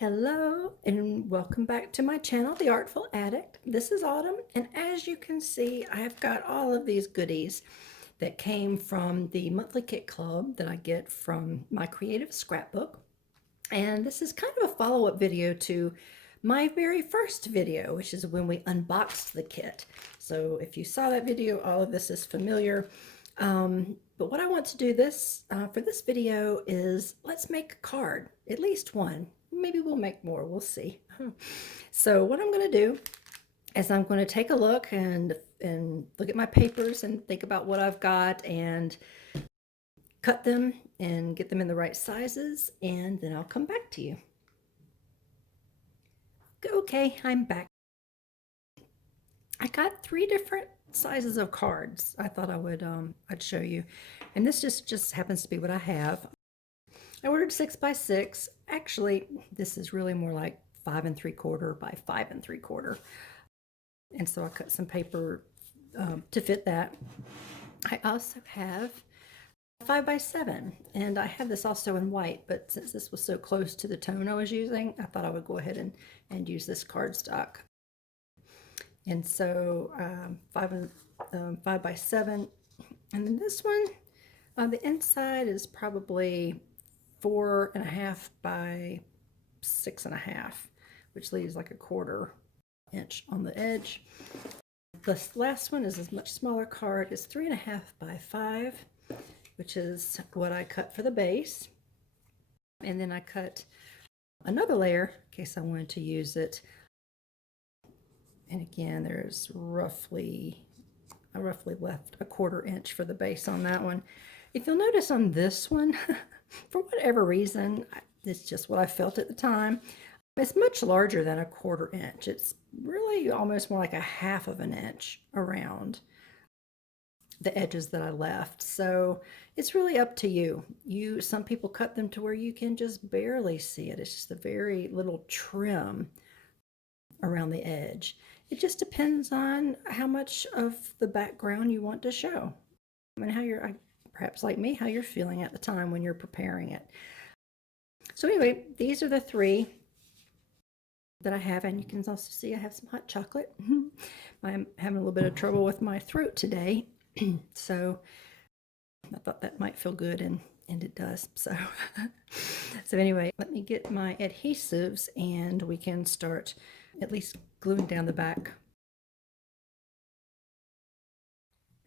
Hello and welcome back to my channel, The Artful Addict. This is Autumn, and as you can see, I've got all of these goodies that came from the monthly kit club that I get from My Creative Scrapbook. And this is kind of a follow-up video to my very first video, which is when we unboxed the kit. So if you saw that video, all of this is familiar. But what I want to do for this video is let's make a card, at least one. Maybe we'll make more, we'll see. So what I'm going to do is I'm going to take a look and look at my papers and think about what I've got and cut them and get them in the right sizes, and then I'll come back to you. Okay, I'm back. I got 3 different sizes of cards. I thought I'd show you, and this just happens to be what I have. I ordered 6 by 6. Actually, this is really more like 5 3/4 by 5 3/4. And so I cut some paper to fit that. I also have 5 by 7, and I have this also in white, but since this was so close to the tone I was using, I thought I would go ahead and use this cardstock. And so 5 by 7, and then this one, the inside is probably 4.5 by 6.5, which leaves like a 1/4 inch on the edge. The last one is a much smaller card. It's 3.5 by 5, which is what I cut for the base. And then I cut another layer in case I wanted to use it. And again, there's I roughly left a 1/4 inch for the base on that one. If you'll notice on this one, for whatever reason, it's just what I felt at the time, it's much larger than a 1/4 inch. It's really almost more like a 1/2 of an inch around the edges that I left. So it's really up to you. Some people cut them to where you can just barely see it. It's just a very little trim around the edge. It just depends on how much of the background you want to show. I mean, perhaps like me, how you're feeling at the time when you're preparing it. So anyway, these are the 3 that I have, and you can also see I have some hot chocolate. I'm having a little bit of trouble with my throat today, so I thought that might feel good, and it does. So anyway, let me get my adhesives and we can start at least gluing down the back.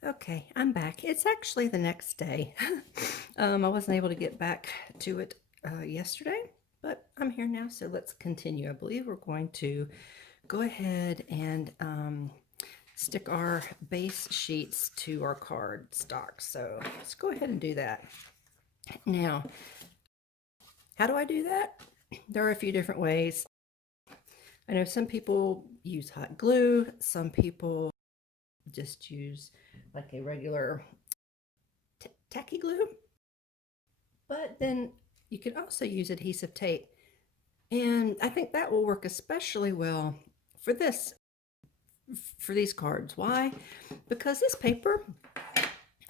Okay, I'm back. It's actually the next day. I wasn't able to get back to it yesterday, but I'm here now, so let's continue. I believe we're going to go ahead and stick our base sheets to our card stock. So let's go ahead and do that. Now, how do I do that? There are a few different ways. I know some people use hot glue, some people just use like a regular tacky glue, but then you can also use adhesive tape, and I think that will work especially well for these cards. Why? Because this paper,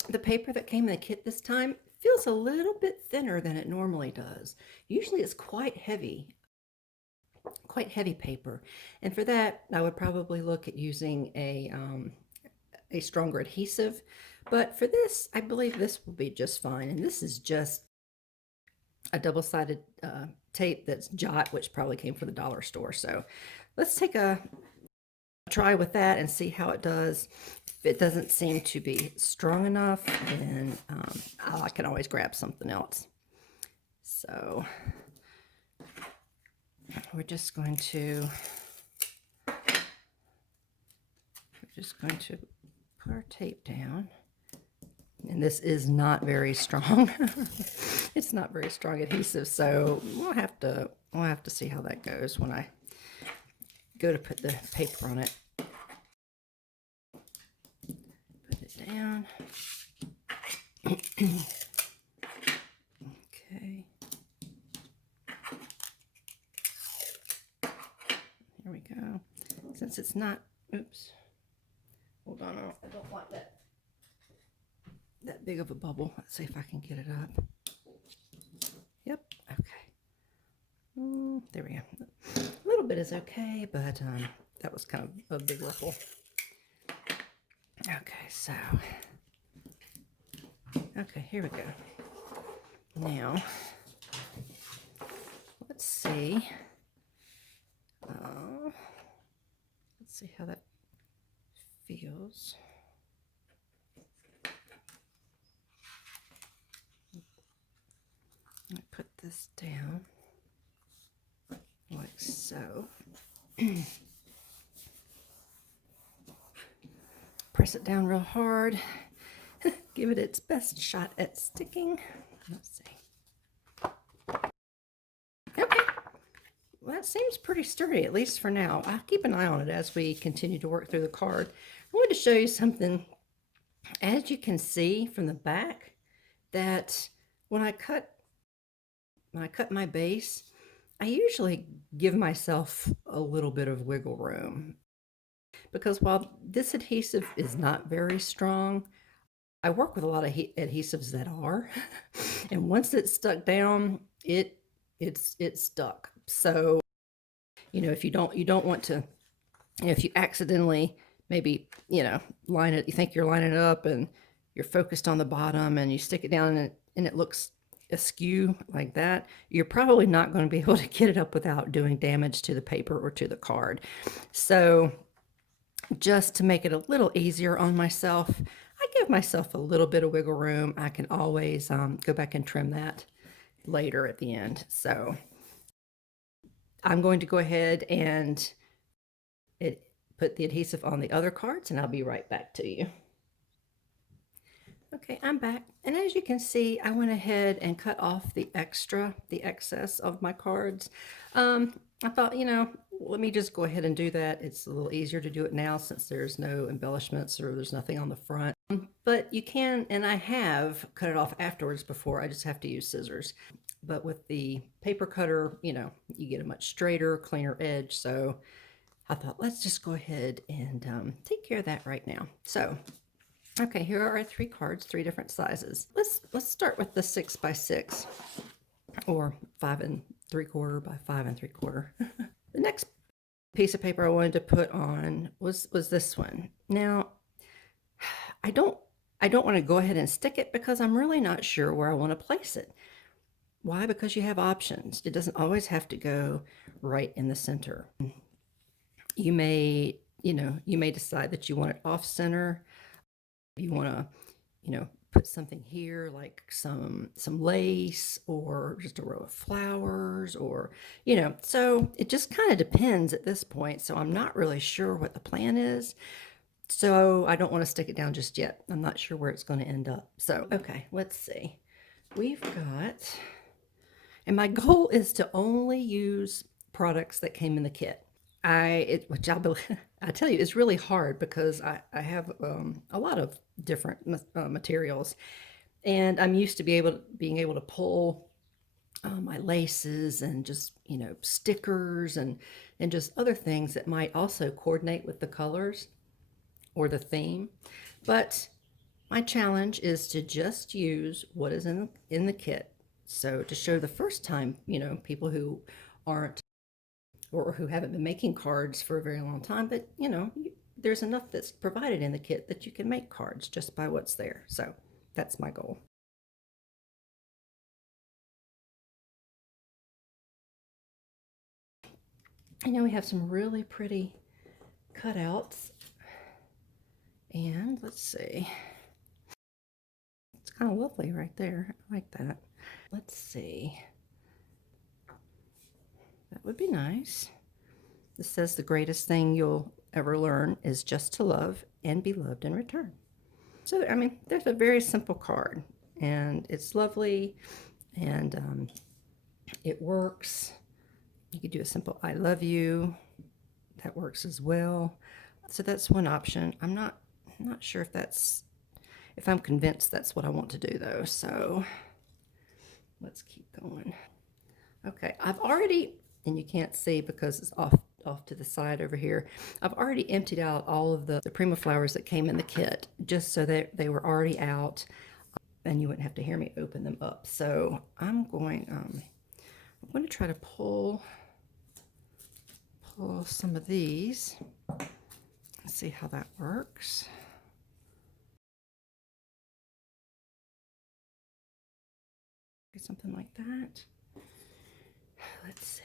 the paper that came in the kit this time, feels a little bit thinner than it normally does. Usually it's quite heavy paper, and for that I would probably look at using a stronger adhesive, but for this I believe this will be just fine. And this is just a double-sided tape that's Jot, which probably came from the dollar store. So let's take a try with that and see how it does. If it doesn't seem to be strong enough, then I can always grab something else. So we're just going to put our tape down, and this is not very strong. It's not very strong adhesive, so we'll have to see how that goes when I go to put the paper on it. Put it down. Okay. Here we go. Since it's not, oops. Hold on, I don't want that big of a bubble. Let's see if I can get it up. Yep, okay. There we go. A little bit is okay, but that was kind of a big ripple. Okay, so, okay, here we go. Now, let's see. Let's see how that feels. I put this down like so. Press it down real hard. Give it its best shot at sticking. Let's see. Okay. Well, that seems pretty sturdy, at least for now. I'll keep an eye on it as we continue to work through the card. I wanted to show you something. As you can see from the back, that when I cut my base, I usually give myself a little bit of wiggle room, because while this adhesive is not very strong, I work with a lot of adhesives that are, and once it's stuck down, it's stuck. So, if you don't want to, if you accidentally maybe, line it, you think you're lining it up and you're focused on the bottom and you stick it down and it looks askew like that, you're probably not going to be able to get it up without doing damage to the paper or to the card. So just to make it a little easier on myself, I give myself a little bit of wiggle room. I can always go back and trim that later at the end. So I'm going to go ahead and put the adhesive on the other cards, and I'll be right back to you. Okay, I'm back. And as you can see, I went ahead and cut off the excess of my cards. I thought, let me just go ahead and do that. It's a little easier to do it now since there's no embellishments or there's nothing on the front. But you can, and I have cut it off afterwards before. I just have to use scissors. But with the paper cutter, you get a much straighter, cleaner edge. So I thought, let's just go ahead and take care of that right now. So, okay, here are our 3 cards, 3 different sizes. Let's start with the 6 by 6, or 5 3/4 by 5 3/4. The next piece of paper I wanted to put on was this one. Now, I don't want to go ahead and stick it because I'm really not sure where I want to place it. Why? Because you have options. It doesn't always have to go right in the center. You may decide that you want it off center. You want to, put something here like some lace or just a row of flowers, or, so it just kind of depends at this point. So I'm not really sure what the plan is. So I don't want to stick it down just yet. I'm not sure where it's going to end up. So, okay, let's see. We've got, and my goal is to only use products that came in the kit. Which I tell you, it's really hard because I have a lot of different materials, and I'm used to being able to pull my laces and just stickers and just other things that might also coordinate with the colors or the theme. But my challenge is to just use what is in the kit. So to show the first time, people who aren't, or who haven't been making cards for a very long time, but there's enough that's provided in the kit that you can make cards just by what's there. So that's my goal. We have some really pretty cutouts, and let's see, it's kind of lovely right there. I like that. Let's see, that would be nice. This says the greatest thing you'll ever learn is just to love and be loved in return. So, there's a very simple card, and it's lovely, and it works. You could do a simple I love you. That works as well. So that's one option. I'm not sure if I'm convinced that's what I want to do, though. So let's keep going. Okay, I've already, and you can't see because it's off to the side over here, I've already emptied out all of the Prima flowers that came in the kit, just so that they were already out and you wouldn't have to hear me open them up. So I'm going, I'm going to try to pull some of these. Let's see how that works. Something like that. Let's see.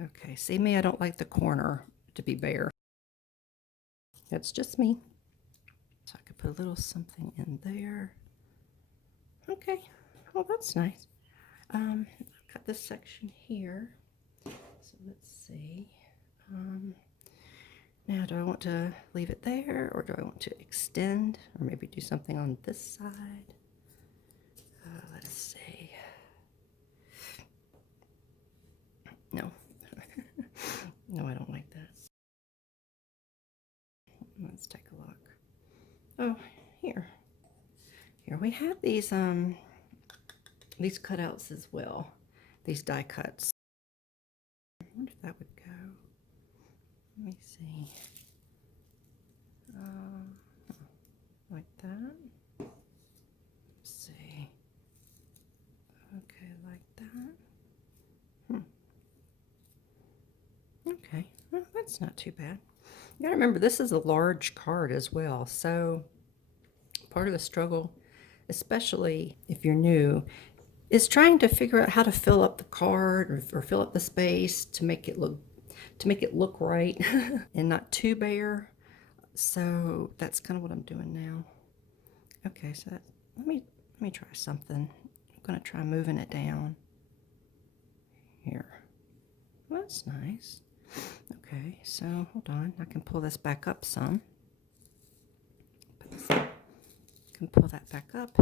Okay, see me, I don't like the corner to be bare. That's just me. So I could put a little something in there. Okay, well that's nice. I've got this section here. So let's see. Now do I want to leave it there, or do I want to extend, or maybe do something on this side? Let's see. No. No, I don't like that. Let's take a look. Oh, here. Here we have these cutouts as well. These die cuts. I wonder if that would go. Let me see. Like that. Let's see. Okay, like that. Okay, well, that's not too bad. You gotta remember, this is a large card as well, so part of the struggle, especially if you're new, is trying to figure out how to fill up the card, or fill up the space to make it look right and not too bare. So that's kind of what I'm doing now. Okay, so let me try something. I'm gonna try moving it down here. Well, that's nice. Okay, so hold on. I can pull this back up some. I can pull that back up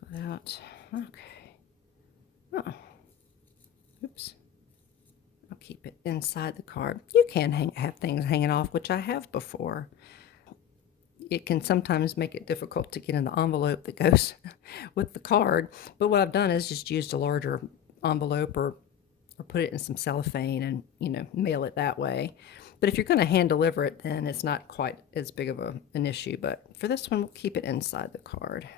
without. Okay. Oh. Oops. I'll keep it inside the card. You can have things hanging off, which I have before. It can sometimes make it difficult to get in the envelope that goes with the card. But what I've done is just used a larger envelope, or put it in some cellophane and, mail it that way. But if you're going to hand deliver it, then it's not quite as big of an issue. But for this one, we'll keep it inside the card.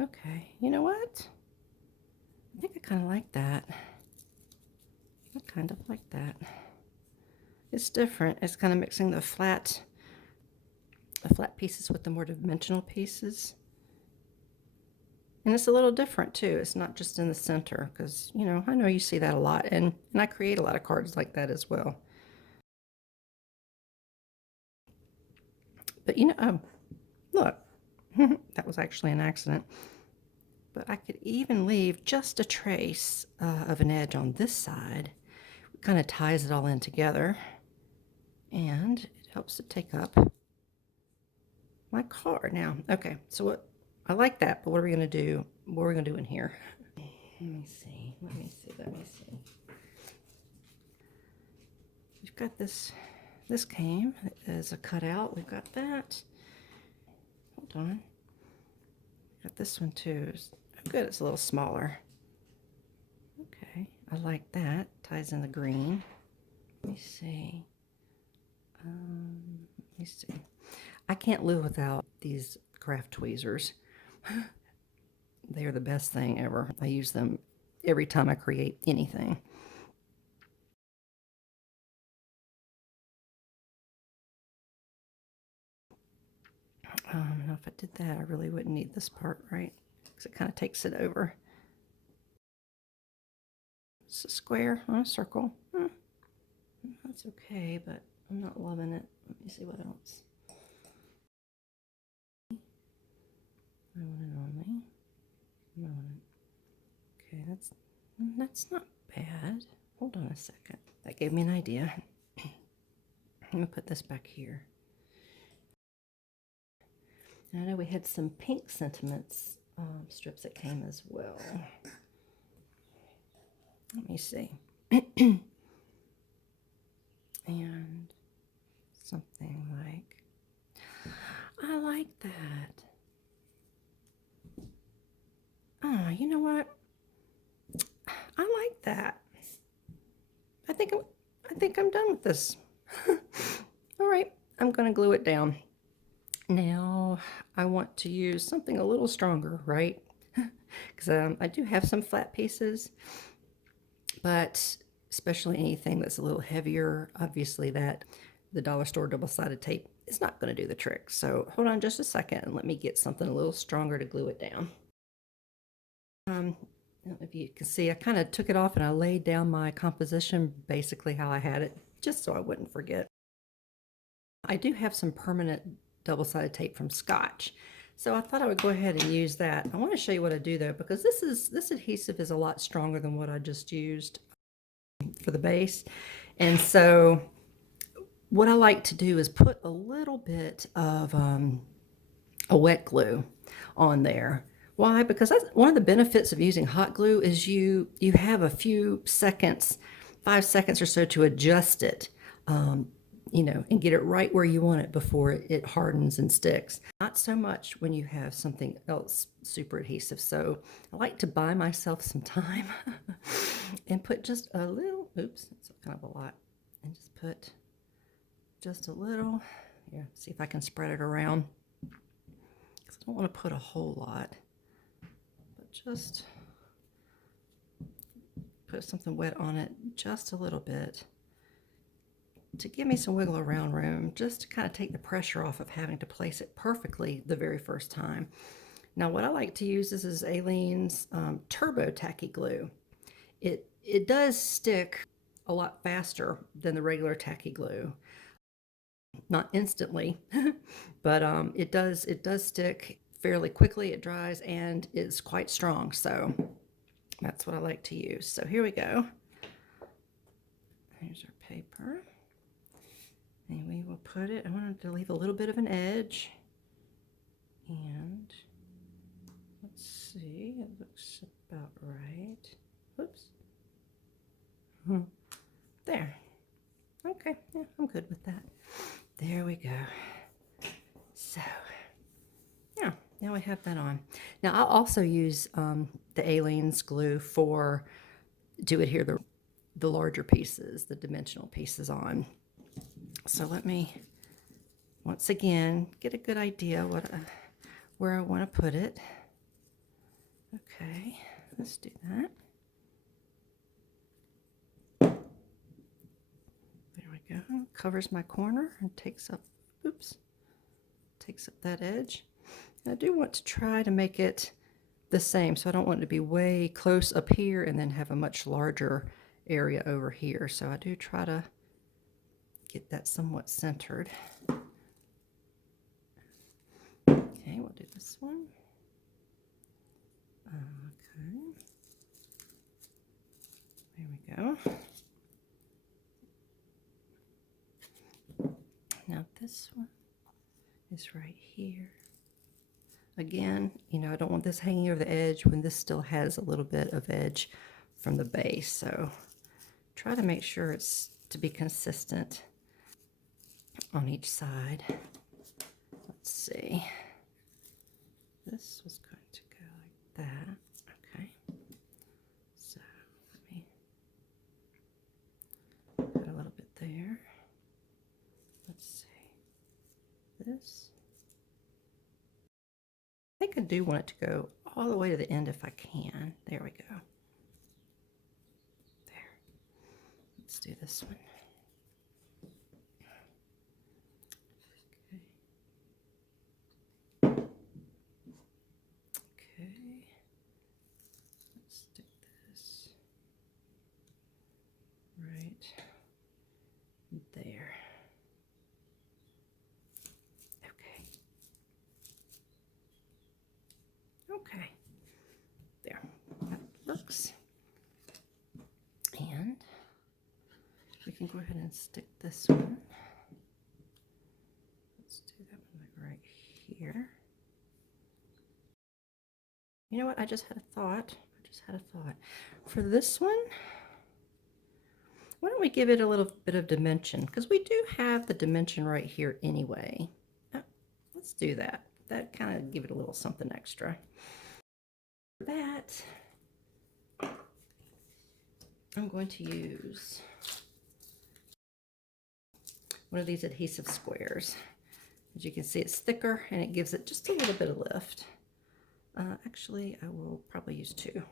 Okay, you know what? I think I kind of like that. I kind of like that. It's different. It's kind of mixing the flat pieces with the more dimensional pieces. And it's a little different too. It's not just in the center, because, I know you see that a lot. And I create a lot of cards like that as well. But, look, that was actually an accident. But I could even leave just a trace of an edge on this side. It kind of ties it all in together. And it helps to take up my card. Now, okay, so what, I like that, but what are we going to do? What are we going to do in here? Let me see. We've got this came as a cutout. We've got that. Hold on. Got this one too. Oh, good, it's a little smaller. Okay, I like that. Ties in the green. Let me see. Let me see. I can't live without these craft tweezers. They are the best thing ever. I use them every time I create anything. Now if I did that, I really wouldn't need this part, right? Because it kind of takes it over. It's a square on a circle. That's okay, but I'm not loving it. Let me see what else. I want it only. I want it. Okay, that's not bad. Hold on a second. That gave me an idea. I'm gonna put this back here. And I know we had some pink sentiments strips that came as well. Let me see. And something like, I like that. Oh, you know what? I like that. I think I'm done with this. All right, I'm gonna glue it down. Now I want to use something a little stronger, right? Because I do have some flat pieces, but especially anything that's a little heavier, obviously that the dollar store double-sided tape is not going to do the trick. So hold on just a second and let me get something a little stronger to glue it down. I don't know if you can see, I kind of took it off and I laid down my composition basically how I had it, just so I wouldn't forget. I do have some permanent double-sided tape from Scotch, so I thought I would go ahead and use that. I want to show you what I do though, because this adhesive is a lot stronger than what I just used for the base. And so what I like to do is put a little bit of a wet glue on there. Why? Because that's one of the benefits of using hot glue is you have a few seconds, 5 seconds or so to adjust it, you know, and get it right where you want it before it hardens and sticks. Not so much when you have something else super adhesive. So I like to buy myself some time and put just a little, oops, it's kind of a lot, and just put just a little, here, see if I can spread it around. I don't want to put a whole lot, but just put something wet on it just a little bit to give me some wiggle around room, just to kind of take the pressure off of having to place it perfectly the very first time. Now what I like to use is Aleene's Turbo Tacky Glue. It does stick a lot faster than the regular tacky glue. Not instantly, but it does stick fairly quickly. It dries and is quite strong, so that's what I like to use. So here we go. Here's our paper, and we will put it. I wanted to leave a little bit of an edge, and let's see, it looks about right. Whoops. There. Okay, yeah, I'm good with that. There we go. So yeah, now we have that on. Now I'll also use the Aleene's glue to adhere the larger pieces, the dimensional pieces on. So let me once again get a good idea where I want to put it. Okay, let's do that. There we go. Covers my corner and takes up that edge. And I do want to try to make it the same, so I don't want it to be way close up here and then have a much larger area over here. So I do try to get that somewhat centered. Okay, we'll do this one. Okay, there we go. Now this one is right here. Again, you know, I don't want this hanging over the edge when this still has a little bit of edge from the base. So try to make sure it's to be consistent on each side. Let's see. This was going to go like that. Okay. So let me put a little bit there. Let's see. This. I think I do want it to go all the way to the end if I can. There we go. There. Let's do this one. Okay. Okay. Let's stick this right there. Okay. Okay. There. That looks. And we can go ahead and stick this one. Let's do that one right here. You know what? I just had a thought. For this one, why don't we give it a little bit of dimension? Because we do have the dimension right here anyway. Let's do that. That kind of give it a little something extra. For that, I'm going to use one of these adhesive squares. As you can see, it's thicker and it gives it just a little bit of lift. Actually, I will probably use 2.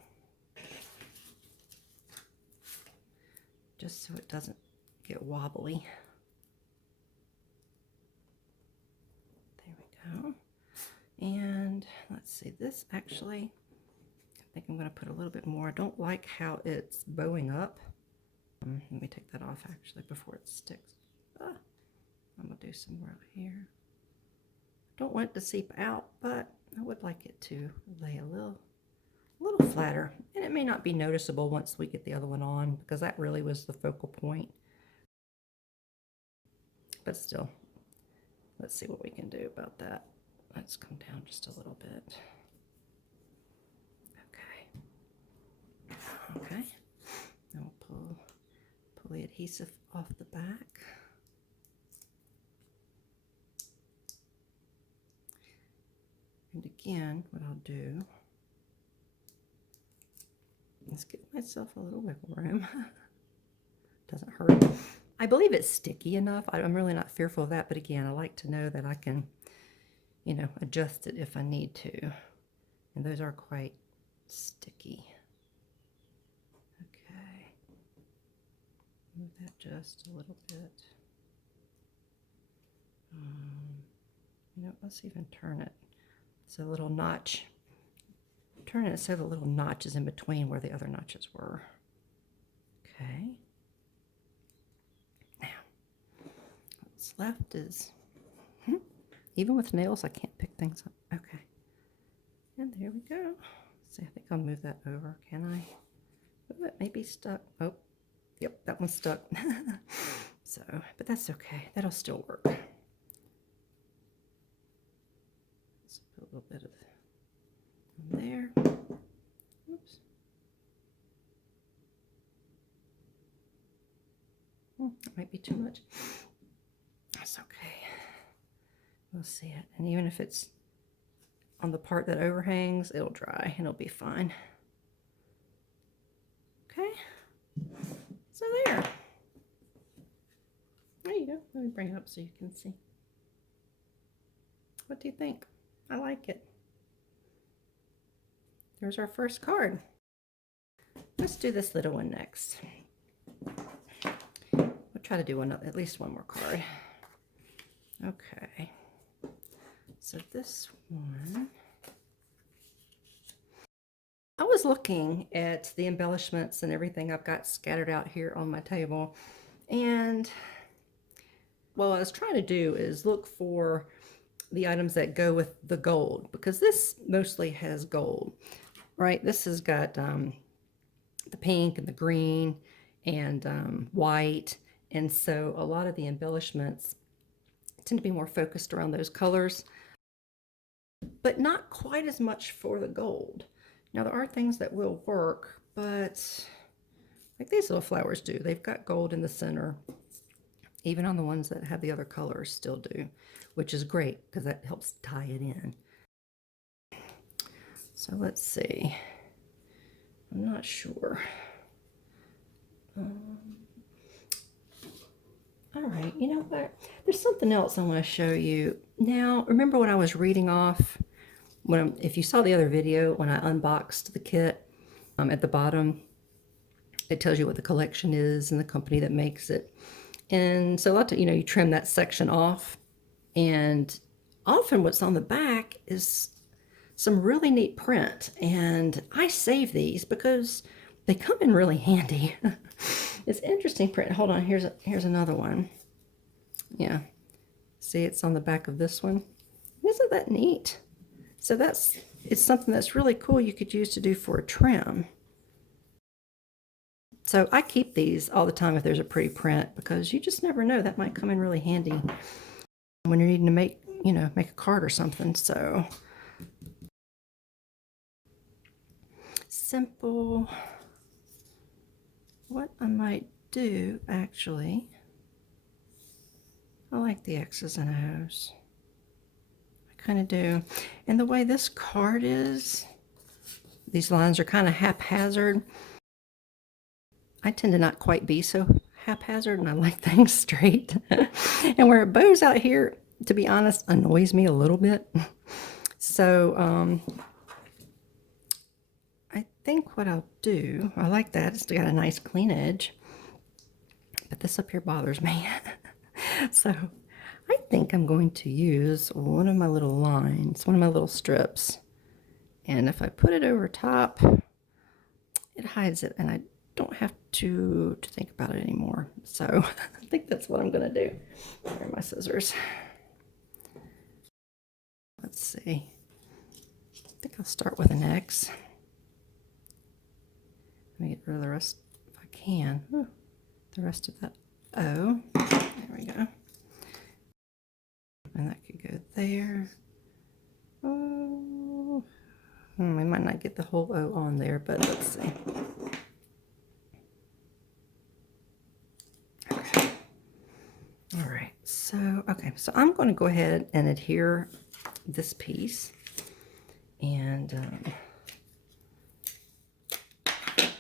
Just so it doesn't get wobbly. There we go. And let's see, this actually, I think I'm going to put a little bit more. I don't like how it's bowing up. Let me take that off actually before it sticks. I'm going to do some more here. Don't want it to seep out, but I would like it to lay a little flatter. And it may not be noticeable once we get the other one on, because that really was the focal point. But still, let's see what we can do about that. Let's come down just a little bit. Okay. Now we'll pull the adhesive off the back. And again, what I'll do is give myself a little wiggle room. Doesn't hurt. I believe it's sticky enough. I'm really not fearful of that, but again, I like to know that I can, you know, adjust it if I need to. And those are quite sticky. Okay. Move that just a little bit. You know, let's even turn it. So a little notch. Turn it so the little notch is in between where the other notches were. Okay. Now, what's left is, even with nails, I can't pick things up. Okay. And there we go. Let's see, I think I'll move that over. Can I? Oh, it may be stuck. Oh, yep, that one's stuck. So, but that's okay. That'll still work. Let's put a little bit of there. Oops. That might be too much. That's okay. We'll see it. And even if it's on the part that overhangs, it'll dry and it'll be fine. Okay. So there. There you go. Let me bring it up so you can see. What do you think? I like it. There's our first card. Let's do this little one next. We'll try to do at least one more card. Okay. So this one, I was looking at the embellishments and everything I've got scattered out here on my table, and what I was trying to do is look for the items that go with the gold, because this mostly has gold, right? This has got the pink and the green and white, and so a lot of the embellishments tend to be more focused around those colors, but not quite as much for the gold. Now there are things that will work, but like these little flowers do, they've got gold in the center. Even on the ones that have the other colors still do, which is great because that helps tie it in. So let's see. I'm not sure. All right, you know what? There's something else I want to show you. Now, remember when I was reading off, if you saw the other video, when I unboxed the kit, at the bottom, it tells you what the collection is and the company that makes it. And so a lot of, you trim that section off, and often what's on the back is some really neat print. And I save these because they come in really handy. It's interesting print. Hold on, here's another one. Yeah, see, it's on the back of this one. Isn't that neat? So it's something that's really cool you could use to do for a trim. So I keep these all the time if there's a pretty print, because you just never know, that might come in really handy when you're needing to make a card or something. So simple. What I might do, actually, I like the X's and O's. I kind of do. And the way this card is, these lines are kind of haphazard. I tend to not quite be so haphazard, and I like things straight. And where it bows out here, to be honest, annoys me a little bit. So I think what I'll do, I like that. It's got a nice clean edge. But this up here bothers me. So I think I'm going to use one of my little lines, one of my little strips. And if I put it over top, it hides it and I don't have to think about it anymore. So I think that's what I'm going to do. Here are my scissors. Let's see. I think I'll start with an X. Let me get rid of the rest if I can. Ooh, the rest of that O. There we go. And that could go there. Oh, we might not get the whole O on there, but let's see. Okay. All right. So, okay. So I'm going to go ahead and adhere this piece. And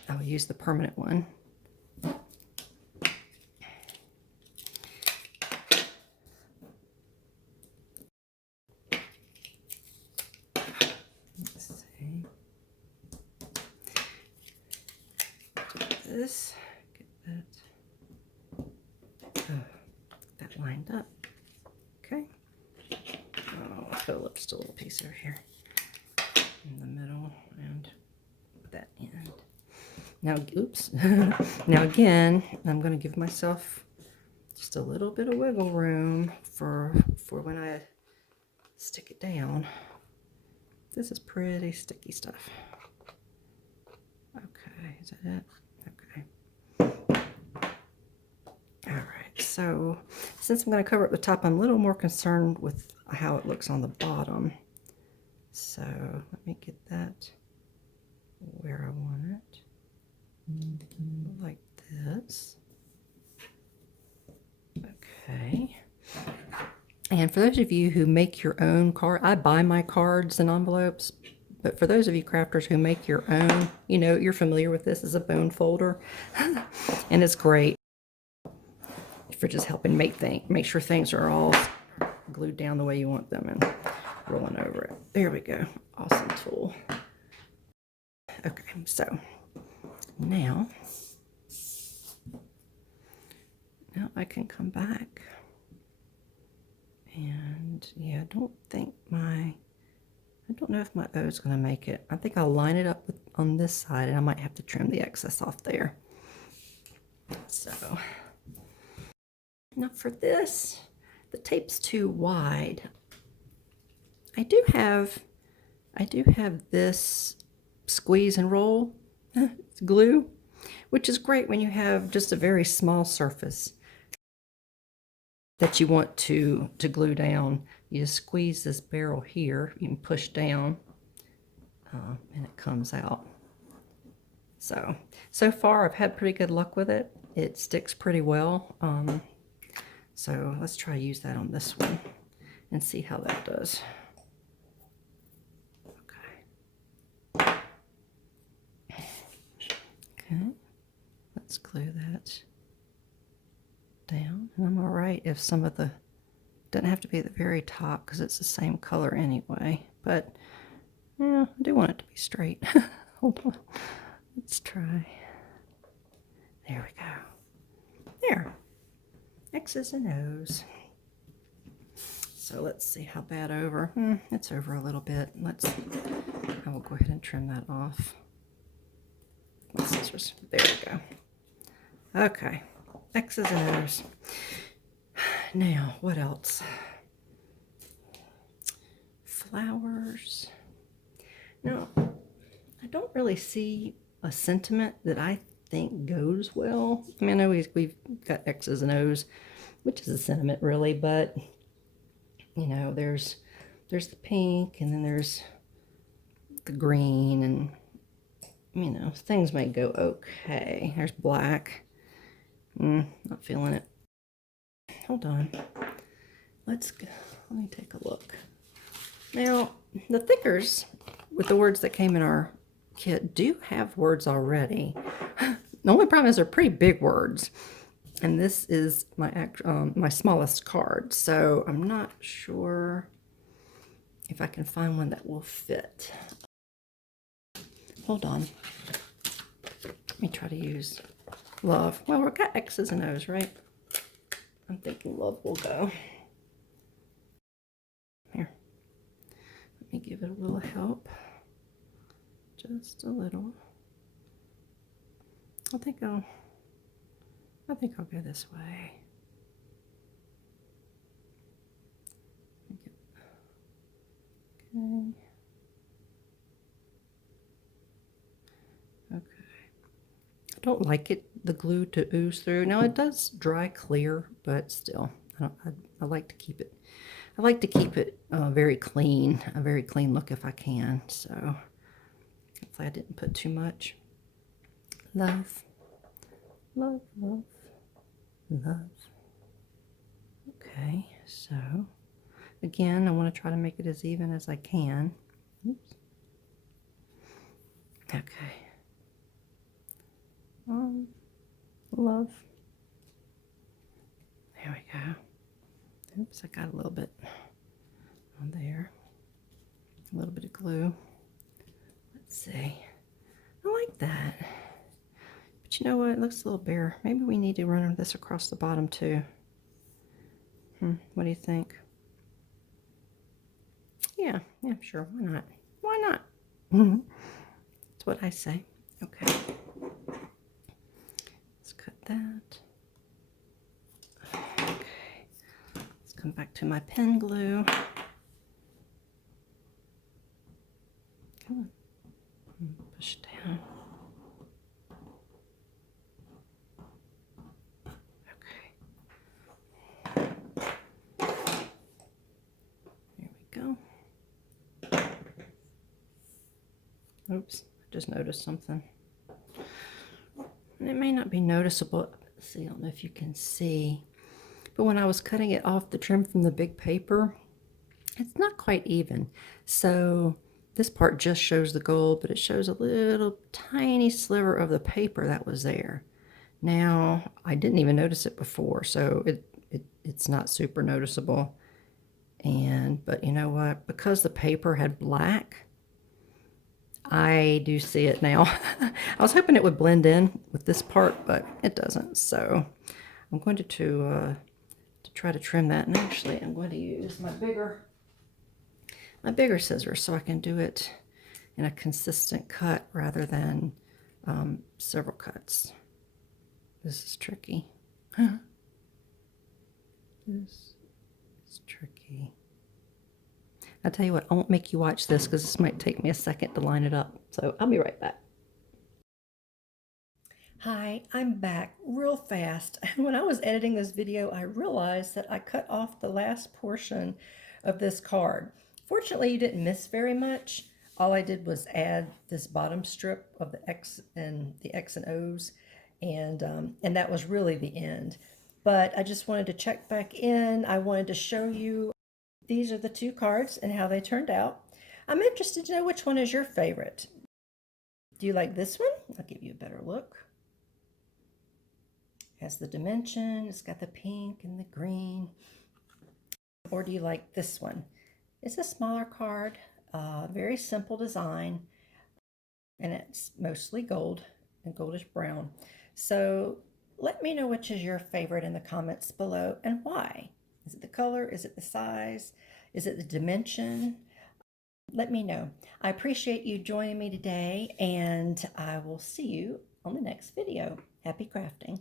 I'll use the permanent one. Let's see. Do this. Get that lined up. Okay. Oh, I'll put just a little piece over here in the middle and that end. Now, oops. Now again, I'm going to give myself just a little bit of wiggle room for when I stick it down. This is pretty sticky stuff. Okay, is that it? Okay. All right, so since I'm going to cover up the top, I'm a little more concerned with how it looks on the bottom. So let me get that where I want it. Like this. Okay. And for those of you who make your own card, I buy my cards and envelopes, but for those of you crafters who make your own, you know, you're familiar with this as a bone folder. And it's great for just helping make sure things are all glued down the way you want them and rolling over it. There we go. Awesome tool. Okay, so now I can come back. And yeah, I don't know if my O is going to make it. I think I'll line it up on this side, and I might have to trim the excess off there. So now for this, the tape's too wide. I do have this squeeze and roll glue, which is great when you have just a very small surface that you want to glue down. You just squeeze this barrel here, you can push down, and it comes out. So far I've had pretty good luck with it. It sticks pretty well. So let's try to use that on this one and see how that does. Okay, let's glue that down. And I'm all right if some of the, doesn't have to be at the very top because it's the same color anyway, but yeah, I do want it to be straight. Hold on, let's try. There we go. There, X's and O's. So let's see how bad over. It's over a little bit. I will go ahead and trim that off. My scissors. There we go. Okay, X's and O's. Now, what else? Flowers. Now, I don't really see a sentiment that I think goes well. I mean, I know we've got X's and O's, which is a sentiment really, but you know, there's the pink, and then there's the green, and you know, things might go okay. There's black. Not feeling it. Hold on. Let me take a look. Now, the thickers with the words that came in our kit do have words already. The only problem is they're pretty big words. And this is my smallest card, so I'm not sure if I can find one that will fit. Hold on. Let me try to use love. Well, we've got X's and O's, right? I'm thinking love will go. Here. Let me give it a little help. Just a little. I think I'll go this way. Okay. Okay. I don't like the glue to ooze through. Now it does dry clear, but still, I like to keep it. I like to keep it very clean, a very clean look if I can. So hopefully I didn't put too much. Love, love, love, love. Okay, so again, I want to try to make it as even as I can. Oops. Okay. Love. There we go. Oops, I got a little bit on there. A little bit of glue. Let's see. I like that. But you know what? It looks a little bare. Maybe we need to run this across the bottom too. What do you think? Yeah, sure. Why not? Why not? That's what I say. Okay. Let's cut that. Okay. Let's come back to my pen glue. Come on. Push down. Okay. Here we go. Oops, I just noticed something. And it may not be noticeable. Let's see, I don't know if you can see. But when I was cutting it off the trim from the big paper, it's not quite even. So this part just shows the gold, but it shows a little tiny sliver of the paper that was there. Now, I didn't even notice it before, so it's not super noticeable. But you know what? Because the paper had black, I do see it now. I was hoping it would blend in with this part, but it doesn't. So I'm going to try to trim that. And actually, I'm going to use my bigger scissors so I can do it in a consistent cut rather than several cuts. This is tricky. This is tricky. I'll tell you what, I won't make you watch this because this might take me a second to line it up. So I'll be right back. Hi, I'm back real fast. When I was editing this video, I realized that I cut off the last portion of this card. Fortunately, you didn't miss very much. All I did was add this bottom strip of the X and O's, and that was really the end. But I just wanted to check back in. I wanted to show you these are the two cards and how they turned out. I'm interested to know which one is your favorite. Do you like this one? I'll give you a better look. It has the dimension, it's got the pink and the green. Or do you like this one? It's a smaller card, very simple design, and it's mostly gold and goldish brown. So let me know which is your favorite in the comments below and why. Is it the color? Is it the size? Is it the dimension? Let me know. I appreciate you joining me today, and I will see you on the next video. Happy crafting.